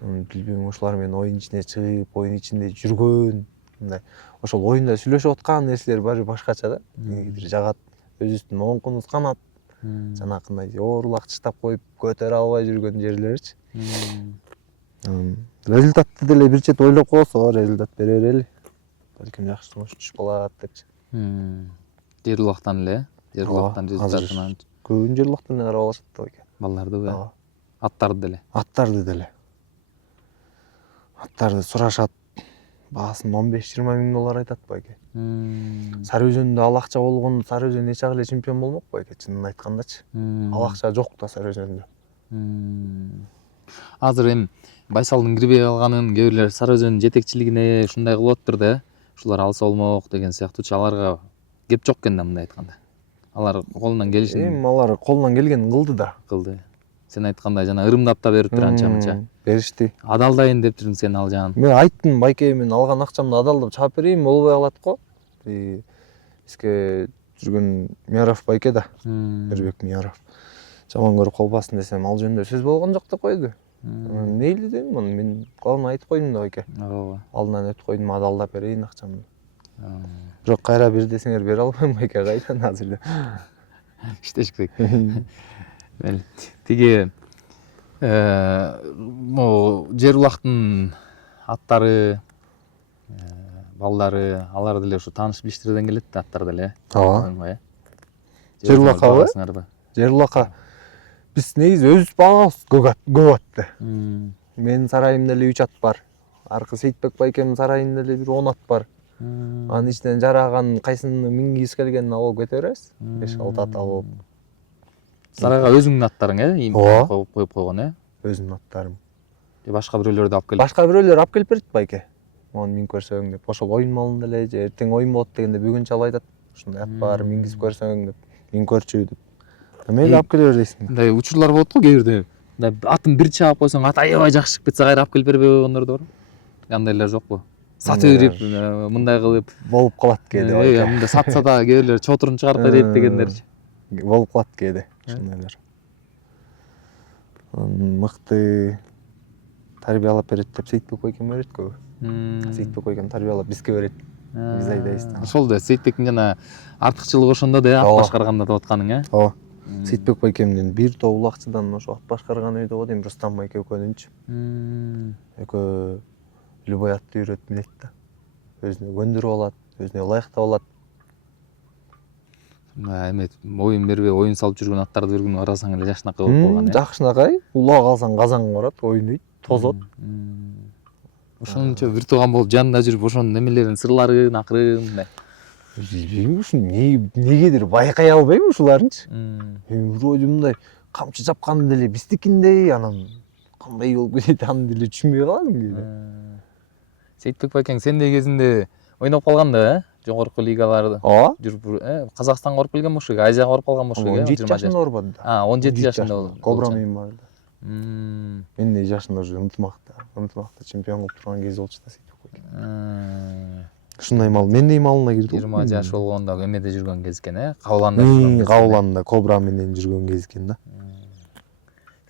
Билбейм, ошолар менен оюн ичине чыгып, оюн ичинде жүргөн, мындай ошол оюнда сүйлөшүп аткан нерселер баары башкача да. Бир жагат, өзүбүздүн оңкубуз канат. Жанакындай оорлак чыштап коюп, көтөрө албай жүргөн жерлерчи. Результатты деле бир чет ойлоп коебуз, результат бере берели. Балким жакшы түшүп калат депчи. Жер улактан эле, жер улактан результатынан көбүн жер улактан эле карап алышат да байке. Балдарды аттарды деле. Аттарды деле. Аттарды сурашат. Баасын 15-20 миң доллар айтат байке. Сары Өзөндө ал акча болгондо Сары Өзөн эч эле чемпион болмок байке, чынын айткандачы. Ал акча жок да Сары Өзөндө. Азыр эми Байсалдын кирбей калганын кээ бирлер Сары Өзөнүн жетекчилигине ушундай кылып атыптыр да. Ушулар алса болмок деген сыяктуучу, аларга кеп жок экен да мындай айтканда. Алар колунан келишин. Эми алар колунан келгенин кылды да. Кылды. Сен айткандай жана ырымдап да бериптир анча-мынча. Беришти. Адалдайын дептирмин сен ал жагын. Мен айттым, байке, мен алган акчамды адалдап чаап берейин, болбой калат го. Бизге жүргөн Мияров байке да, Эрбек Мияров. Жаман көрүп калбасын десем, ал жөнүндө сөз болгон жок деп койду. Мейли дедим, мен калган айтып койдум да байке. ооба. Алдынан өтүп койдум, ада алдап берейин акчамды. Бирок кайра бир десеңер бере албайм байке, кайдан азыр. Иштеш керек. Мели тиги могу жер улактын аттары, балдары, алар деле ушу тааныш билиштирүүдөн келет да, аттар деле. Ооба. Жер улакабы? Жер улакка биз негизи өзүбүз багабыз көп атты. Менин сарайымда эле 3 ат бар. Аркы Сейитбек байкемдин сарайында эле бир 10 ат бар. Анын ичинен жараган кайсыны мингибиз келгенин алып кете беребиз. 5-6 ат алып. Сарайга өзүңдүн аттарың, коюп койгон, Өзүмдүн аттарым. Же башка бирөөлөрдү алып келип? Башка бирөөлөр алып келип берет байке. Мону минип көрсөң деп. Ошол ойун малында эле же эртең ойун болот дегенде бүгүнчө алып айтат. Ушундай ат бар, мингизип көрсөң деп. Мин көрчү деп. Мейли алып келе бер дейсиң. Мындай учурлар болот го кээ бирде. Мындай атын бир чаап койсоң, ат аябай жакшы чыгып кетсе, кайра алып келип бербей койгондор да бар. Андайлар жокпу? Сатып берип, мындай кылып Болуп калат кээде байке. Мындай сатса да кээ бирлер чотурун чыгарып берет дегендерчи. Болуп калат кээде. Ушундайлар. Мыкты тарбиялап берет деп Сейитбек байкем берет көбү. Сейитбек байкем тарбиялап бизге берет. Биз айдайбыз да. Ошол да Сейитбектин жана артыкчылыгы ошондо да, ат башкарганда деп атканың, Ооба. Сейитбек байкемдин бир топ улакчыдан ошо ат башкарган өйдө го дейм, Рустам байке экөөнүнчү. Экөө любой атты үйрөтүп минет да. Өзүнө көндүрүп алат, өзүнө ылайыктап алат. Эме оюн бербей, оюн салып жүргөн аттарды бір күн карасаң эле жакшынакай болуп калган, Жакшынакай, улап алсаң казанга барат, ойнойт, тозот. Ошончо бир тууган болуп жанында жүрүп, ошонун немелерин, сырларын, акырын мындай. Билбейм, ушун негедир байкай албайм ушуларынчы. Вроде мындай камчы чапканы деле биздикиндей, анан кандай болуп кетет, аны деле түшүнбөй калам кээде. Сейитбек байкең сендей кезинде ойноп калган да, жогорку лигаларды жүрүп, Казакстанга барып келген болчу, Азияга барып калган болчу. 17 жашында барбады да. 17 жашында болду. Кобра менен барды. Мендей жашында уже ынтымакта чемпион болуп турган кези болчу да Сейитбек байкем. Ушундай мал, мендей малына кирди. 20 жаш болгондо эмеде жүргөн кез экен, Кабыланда жүргөн кез. Кабыланда Кобра менен жүргөн кез экен да.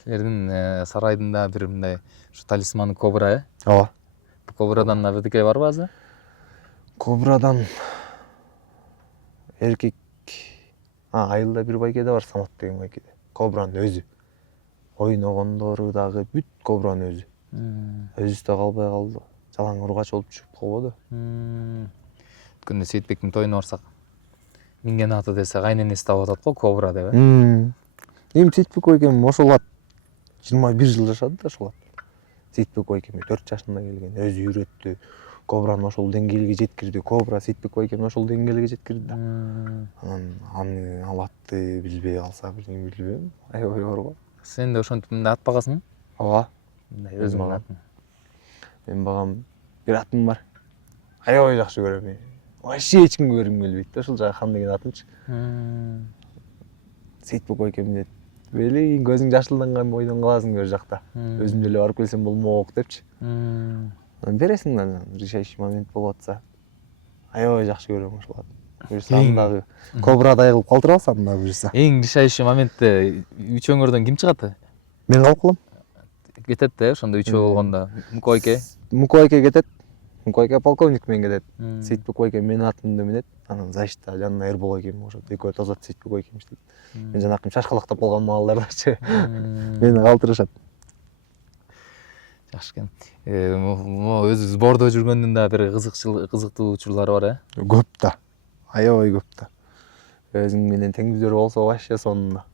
Силердин сарайдын бир мындай ушу талисманы Кобра, Ооба. Кобрадан бирдеке барбы азыр? Кобрадан эркек айылда бир байке да бар, Самат деген байке. Кобранын өзү. Ойногондору дагы бүт Кобранын өзү. Өзүстө калбай калды. Жалаң ургач болуп чыгып калбоду. Күндө Сейитбектин тоюна барсак, минген аты десе кайненеси таап атат го, Кобра деп. Эми Сейитбек байкем ошол ат 21 жыл жашады да ошол ат. Сейитбек байкем 4 жашында келген, өзү үйрөттү. Кобраны ошол деңгээлге жеткирди. Кобра Сейитбек байкем ошол деңгээлге жеткирди да. Анан аны ал атты билбей калса, билбейм. Аябай бар го. Сен да ошентип мындай ат багасың? Ооба. Мындай өзүңдүн атың. Мен багам бир атым бар. Аябай жакшы көрөм. Вообще эч кимге бергим келбейт да, ошол жагы Хан деген атымчы. Сейитбек байкем дейт. Бели көзүң жашылданган бойдон каласың бер жакта. Өзүм деле барып келсем болмок депчи. Бересиң да, решающий момент болуп атса. Аябай жакшы көрөм ошол ат. Буюрса дагы Кобрадай кылып калтырып алсам да буюрса. Эң решающий моментте үчөөңөрдөн ким чыгат? Мен калып калам. Кетет да, ошондо үчөө болгондо. Муко байке. Муко байке кетет. Муко байке полковник менен кетет. Сейитбек байке менин атымды минет. Анан Зайчта жанына Эрбол байкем ошо экөө тозот Сейитбек байкем иштейт. Мен жанакым шашкалактап калган маалдардачы мени калтырышат. Жакшы экен. Өзү сбордо жүргөндүн да бир кызыктуу учурлары бар, Көп да. Аябай көп да. Өзүң менен теңдүүдөр болсо вообще сонунда.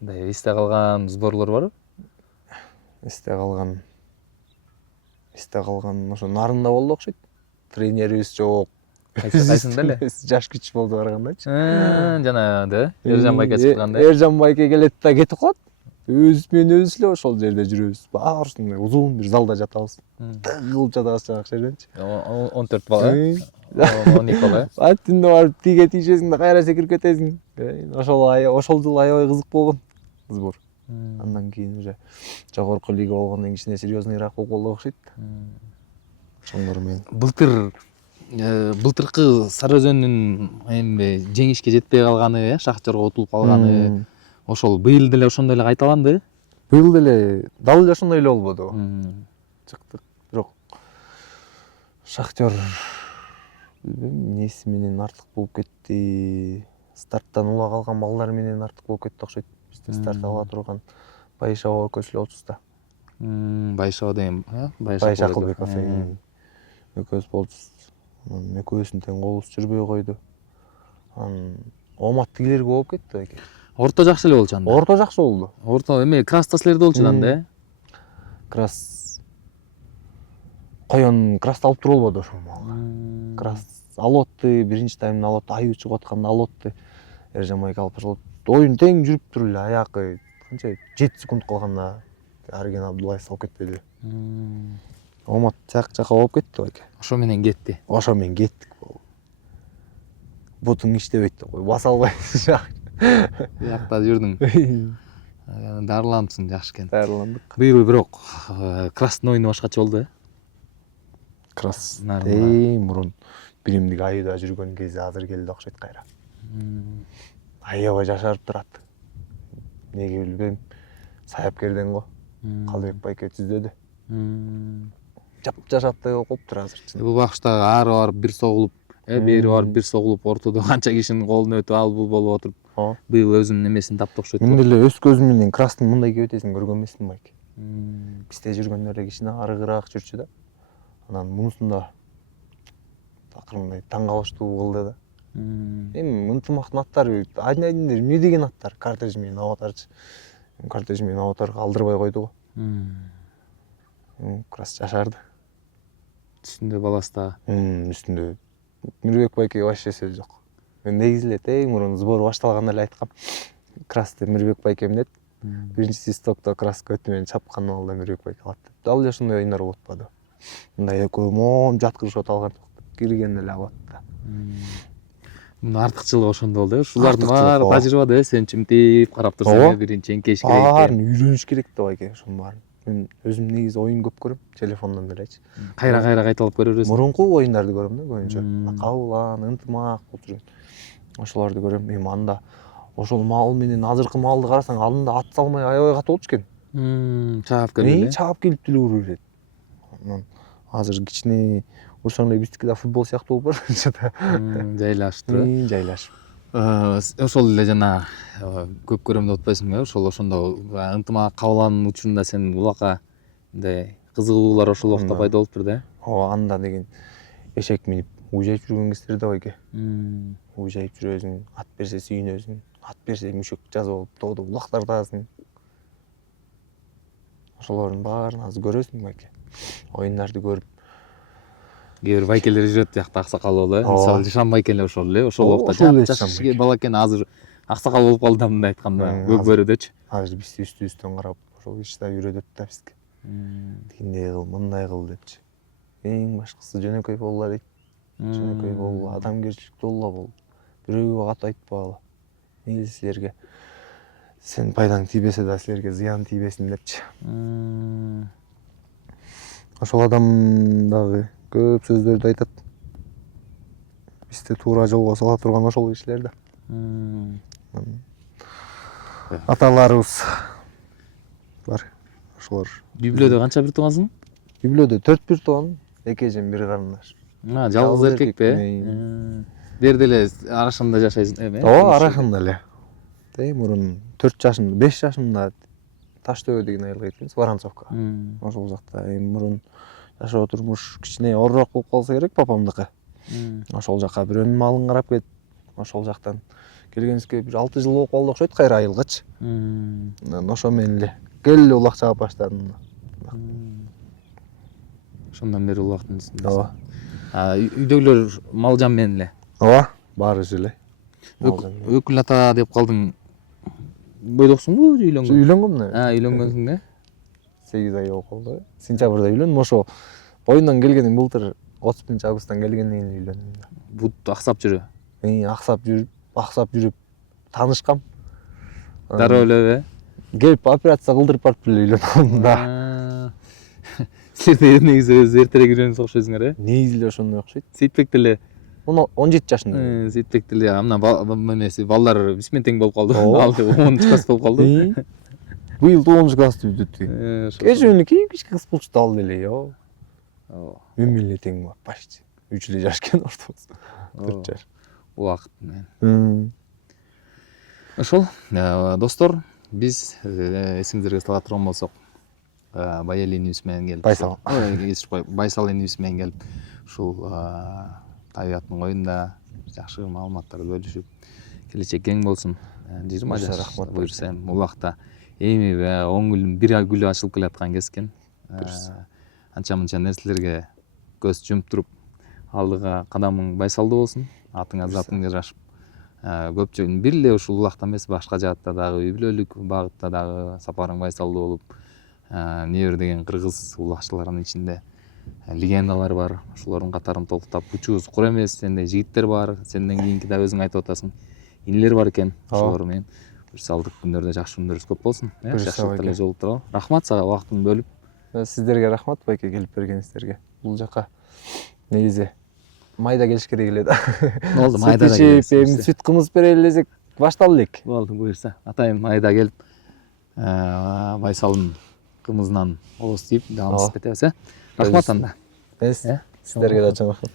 Мындай эсте калган сборлор барбы? Эсте калган ошо Нарында болду окшойт. Тренерибиз жок. Кайсында эле? Жаш күч болду баргандачы. Жана да, Эржан байке чыкканда. Эржан байке келет да кетип калат. Өзүбүз менен өзүбүз эле ошол жерде жүрөбүз. Баарыбыз узун бир залда жатабыз. Тыгылып жатабыз жанакы жерденчи. 14 бала, 12 бала. Аттында барып тиге тийишесиң да кайра секирип кетесиң. Ошол жыл аябай кызык болгон сбор. Андан кийин уже жогорку лига болгондон кийин кичине серьезныйраак болуп калды окшойт. Ошондор менен. Былтыр былтыркы Сары Өзөнүн эми жеңишке жетпей калганы, Шахтерге утулуп калганы, ошол быйыл деле ошондой эле кайталанды. Быйыл деле дал эле ошондой эле болбоду. Чыктык, бирок Шахтер эмнеси менен артык болуп кетти. Старттан ула калган балдар менен артык болуп кетти окшойт. Бизде старт ала турган Байшаба экөөсү эле отузда. Байшаба деген, Байш Акылбеков экөөбүз болчубуз. Экөөбүздүн тең колубуз жүрбөй койду. Анан Омат тигилерге болуп кетти экен. Орто жакшы эле болчу анда. Орто жакшы болду. Орто эми Краста силерде болчу анда, Крас коён Красты алып туруп болбоду ошол. Крас алып атты, биринчи таймда алып атты, аю чыгып атканда алып атты. Эржан Майк алып башалып. Оюн тең жүрүп туруп эле аякы канча 7 секунд калганда Арген Абдуллаев салып кетпеди. Омат жака болуп кетти байке. ошо менен кетти. Ошо менен кеттик. Бутуң иштебейт деп кой, баса албайсың. Биякта жүрдүң. Дарыланыпсың, жакшы экен. Даярдандык. Быйыл бирок Крастын оюну башкача болду, Крас Нормально. мурун биримдик аюуда жүргөн кезде азыр келди окшойт кайра. Аябай жашарып турат. Неге билбейм. Саяпкерден го. Калыбек байке түздөдү. Жап-жашаттай болуп калыптыр азыр. Бул багышта ары барып бир согулуп, бери барып бир согулуп, ортодо канча кишинин колуна өтүп ал бул болуп отуруп, быйыл өзүнүн эмесин таптык окшойт. Мен деле өз көзүм менен Крастын мындай кебетесин көргөн эмесмин байке. Бизде жүргөндөр эле кичине арыгыраак жүрчү да. Анан мунусунда акырындай таң калыштуу кылды да. Эми ынтымактын аттары айдын эмне деген аттар, кортеж менен аватарчы. Кортеж менен аватарга алдырбай койду го. Крас жашарды. Үстүндө баласы дагы. Үстүндө Мирбек байке вообще сөз жок. Мен негизи эле тең мурун сбор башталганда эле айткам. Красты Мирбек байкем деп. Биринчи свистокто Крас көтү менен чапкан алда Мирбек байке алат деп. Дал эле ошондой оюндар болуп атпады. Мындай экөө моң жаткырышып алган кирген эле алат да. Мунун артыкчылыгы ошондо болду, ушулардын баары тажрыйбада, сен чимтип карап турсаң, биринчи эңкейиш керек. Баарын үйрөнүш керек да байке, ошонун баарын. Мен өзүм негизи оюн көп көрөм, телефондон элечи. Кайра кайталап көрө бересиң. Мурунку оюндарды көрөм да көбүнчө. Кабылан, ынтымак болуп жүргөн. Ошолорду көрөм. Эми анда ошол маал менен азыркы маалды карасаң, алдында ат салмай аябай катуу болчу экен. Чаап келди. Чаап келип деле уруп берет. Азыр кичине урсаң эле биздики да футбол сыяктуу болуп баратчы да. Жайлашты. Жайлашып. Ошол эле жана көп көрөм деп атпайсыңбы? Ошол ошондо ынтымак кабыланын учурунда сен улакка мындай кызыгуулар ошол убакта пайда болуптур да. Ооба, анда деген эшек минип уужайып жүргөн кездер да байке. Уужайып жүрөсүң, ат берсе сүйүнөсүң, ат берсе мүшөк жазып алып тоодо улактартасың. Ошолордун баарын азыр көрөсүң байке. Оюндарды көрүп. Кээ бир байкелер жүрөт тиякта аксакал болуп, мисалы Жишан байкел ошол эле, ошол убакта жаш бала экен, азыр аксакал болуп калды да, мындай айтканда, көкбөрүдөчү. Азыр биз үстүбүздөн карап, ошол киши да үйрөтөт да бизге. Тигиндей кыл, мындай кыл депчи. Эң башкысы жөнөкөй болула дейт. Жөнөкөй бол, адамгерчиликтүү бол. Бирөөгө кат айтпагыла. Негизи силерге сен пайдаң тийбесе да силерге зыян тийбесин депчи. Ошол адам дагы көп сөздөрдү айтат. Бизди туура жолго сала турган ошол кишилер да. Аталарыбыз бар. Ошолор. Библиодо канча бир туугансың? Библиодо 4 бир тууган, 2 эжем, 1 карындаш. Жалгыз эркекпи? Бир деле Арашында жашайсың эми? Ооба, Арашында эле. Мурун 4 жашымда, 5 жашымда Таштөбө деген айылга кеткенбиз, Воронцовка. Ошол жакта эми мурун жашоо турмуш кичине орурак болуп калса керек папамдыкы. Ошол жака бирөөнүн малын карап кетип, ошол жактан келгенибизге бир 6 жыл болуп калды окшойт кайра айылгачы. Ошо менен эле кел улак чаап баштадым. Ошондон бери улактын үстүндө. Ооба. Үйдөгүлөр мал жан менен эле. Ооба, баарыбыз эле. Өкүл ата деп калдың. Бойдоксуңбу, үйлөнгөн? Үйлөнгөм мен. Үйлөнгөнсүң да? 8 ай болуп калды. Сентябрда үйлөндүм. Ошо оюндан келгеним былтыр 30-августтан келгенден кийин үйлөндүм. Бут аксап жүрү. Аксап жүрүп таанышкам. Дароо элеби? Келип операция кылдырып барып эле үйлөнүп калдым да. Силер де негизи өзү эртерээк үйрөнүп окшойсуңар, негизи эле ошондой окшойт. Сейитбек деле 17 жашында. Сейитбек деле мына эмеси балдар биз менен тең болуп калды. Ооба. Ал 10 класс болуп калды. Быйыл 9 классты бүтүптү. Кечүүнү кички кыз болчу ал деле, yo. Мен эле тең бар, почти. 3 эле жаш экен ортобуз. 4 жаш. Убакыт менен. Ошол, достор, биз эсиңиздерге сала турган болсок, Байел инибиз менен келип, Байсал инибиз менен келип, ушул табиаттын коюнда жакшы маалыматтарды бөлүшүп, келечек кең болсун. 20 жаш буюрса эми убакта эми 10 күн, 1 ай гүлү ачылып келаткан кез экен. Анча-мынча нерселерге көз жумуп туруп, алдыга кадамың байсалдуу болсун, атыңа затыңга жарашып. Көпчүлүк бир эле ушул улакта эмес, башка жаатта дагы үй бүлөлүк багытта дагы сапарың байсалдуу болуп, Небер деген кыргыз улакчыларынын ичинде легендалар бар. Ошолордун катарын толуктап, учуу кур эмес, сендей жигиттер бар. Сенден кийинки да өзүң айтып атасың. Инилер бар экен. Ошолор менен салдык күндөрдө жакшы күндөрүбүз көп болсун. Жакшылык эле жолугуп туралы. Рахмат сага убактыңды бөлүп. Сиздерге рахмат байке, келип бергениңиздерге. Бул жака негизи майда келиш керек эле да. Болду, майда да келебиз. Эми сүт кымыз берели десек башталы элек. Болду, буюрса. Атайын майда келип, Байсалдын кымызынан ооз тийип, даамсыз кетебиз, Рахмат анда. Сиздерге да чоң рахмат.